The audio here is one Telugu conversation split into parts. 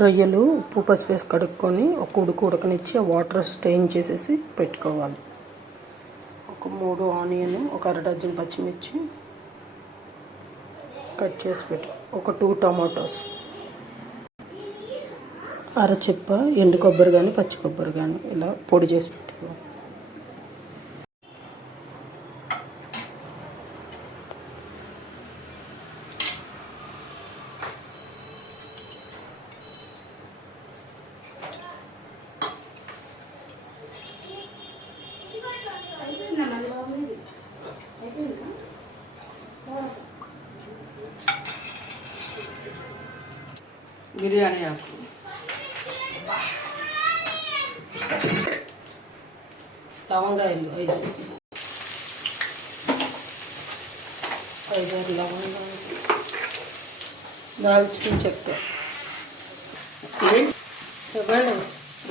రొయ్యలు ఉప్పు పసుపు వేసి కడుక్కొని ఒక ఉడకనిచ్చి ఆ వాటర్ స్టెయిన్ చేసేసి పెట్టుకోవాలి. ఒక 3 ఆనియన్, ఒక అర డజన్ పచ్చిమిర్చి కట్ చేసి పెట్టి, ఒక 2 టమాటోస్, అరచిప్ప ఎండు కొబ్బరి కానీ పచ్చి కొబ్బరి కానీ ఇలా పొడి చేసి పెట్టుకోవాలి. బిర్యానీ ఆకు, లవంగాయలు 5-6 లవంగాలు, దాల్చిన చెక్క,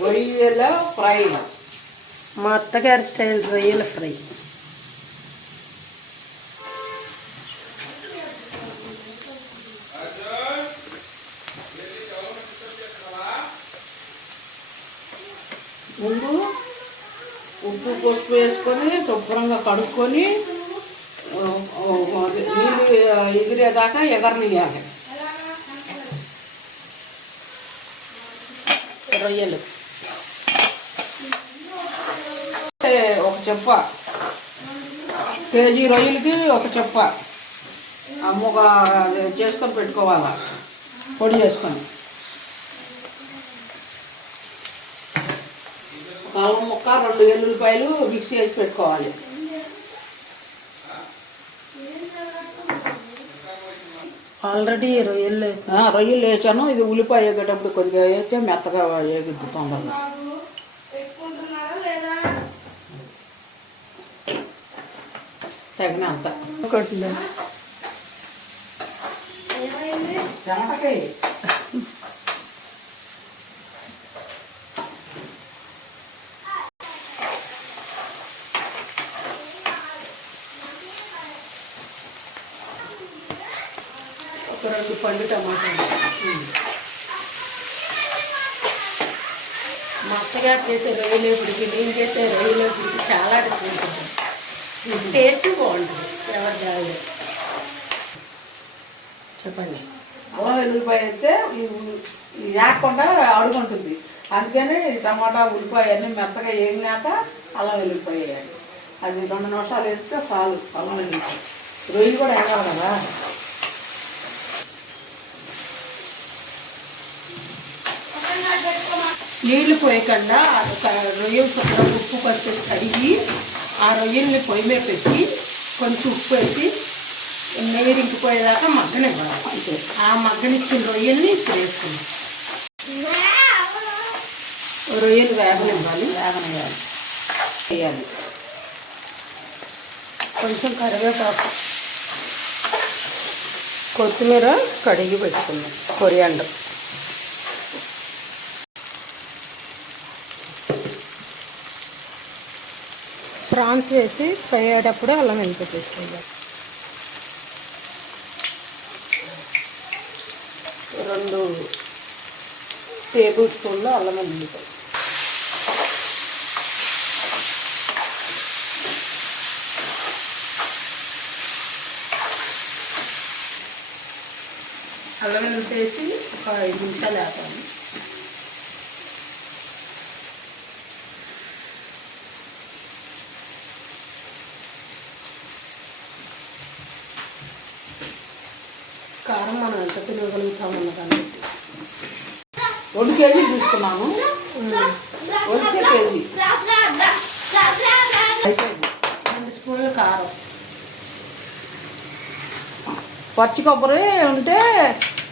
రొయ్యల ఫ్రై, మా అత్తగారి స్టైల్ రొయ్యల ఫ్రై. ముందు ఉప్పు పసుపు వేసుకొని శుభ్రంగా కడుక్కొని నీళ్ళు ఎగిరేదాకా ఎగరనియాలి. రొయ్యలు ఒక చెప్ప, కేజీ రొయ్యలకి ఒక చెప్ప అమ్మగా చేసుకొని పెట్టుకోవాలి, పొడి చేసుకొని. అల్లం ముక్క, 2 ఎల్లుల్లిపాయలు మిక్సీ వేసి పెట్టుకోవాలి. ఆల్రెడీ రొయ్యలు వేసాను. ఇది ఉల్లిపాయ వేగేటప్పుడు కొద్దిగా వేస్తే మెత్తగా వేగిద్దు తొందరగా. తగినంత టమాటాకాయ, ఒక 2 పండు టమాటాలు. మా అత్తగారు చేసే రొయ్యలేపుడికి నేను చేసే రొయ్యలేపుడికి చాలా డిఫరెంట్ ఉంటుంది. టేస్ట్ బాగుంటుంది. ఎవరు కాదు చెప్పండి. అల్లం వెల్లుల్లిపాయ అయితే ఇది వేయకుండా అడుగుంటుంది. అందుకని టమాటా ఉల్లిపాయ అన్నీ మెత్తగా వేగినాక అల్లం వెల్లుల్లిపాయ వేయాలి. అది 2 నిమిషాలు వేస్తే చాలు. అల్లం వెల్లుల్లిపాయ రొయ్యలు కూడా వేయాలి కదా. నీళ్లు పోయకుండా రొయ్యలు శుభ్రం ఉప్పు పసుపు కడిగి ఆ రొయ్యల్ని పొయ్యి మీద పెట్టి కొంచెం ఉప్పు వేసి నీరు ఇంకిపోయేదాకా మగ్గనివ్వాలి. అంతే. ఆ మగ్గనిచ్చిన రొయ్యల్ని ఇప్పుడు వేసుకున్నాం. రొయ్యలు వేగనివ్వాలి. వేయాలి. కొంచెం కరివేపాకు, కొత్తిమీర కడిగి పెట్టుకున్నాం, కొరియాండర్. ప్రాన్స్ వేసి ఫ్రై అయ్యేటప్పుడు అల్లం వెల్లిపాయ వేసుకోవాలి. 2 టేబుల్ స్పూన్లు అల్లం వెల్లిపాయ. అల్లం వెల్లిపాయ వేసి ఒక 5 నిమిషాలు వేపాలి. కారం మనం ఎంత తినగలుగుతామన్న దాన్ని 2 కేజీలు తీసుకున్నాను. 1 కేజీ 2 స్పూన్లు కారం. పచ్చి కొబ్బరి ఉంటే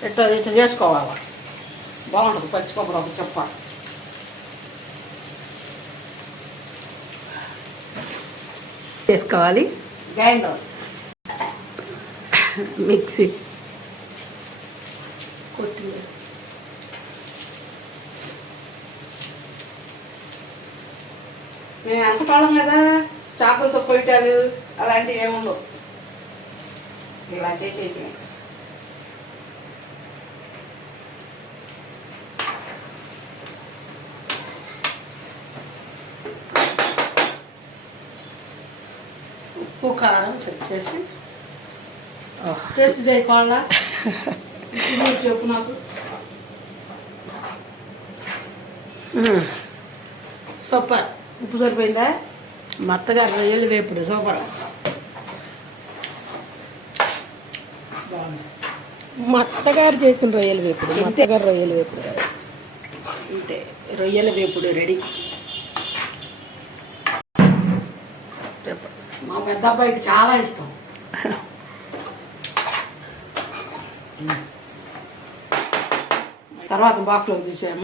ఇట్లా చేసుకోవాలి. బాగుంటుంది పచ్చి కొబ్బరి ఒక చెప్ప. వేసుకోవాలి. గ్రైండర్, మిక్సీ, కొత్తిమీర. నేను ఎంతకాలం కదా చాకులతో కొయ్యటాలు అలాంటివి ఏముండవు. ఇలా చేసేది కారం చెక్ చేసి టేస్ట్ చేయకోవాలా చెప్పు నాకు. సూపర్. ఉప్పు సరిపోయిందా? మెత్తగా రొయ్యలు వేపుడు సూపర్. బాగుంది. మా అత్తగారు చేసిన రొయ్యల వేపుడు, మా అత్తగారు రొయ్యల వేపుడు. అంతే, రొయ్యల వేపుడు రెడీ. మా పెద్ద అబ్బాయికి చాలా ఇష్టం. తర్వాత బాక్స్లో తీసాము.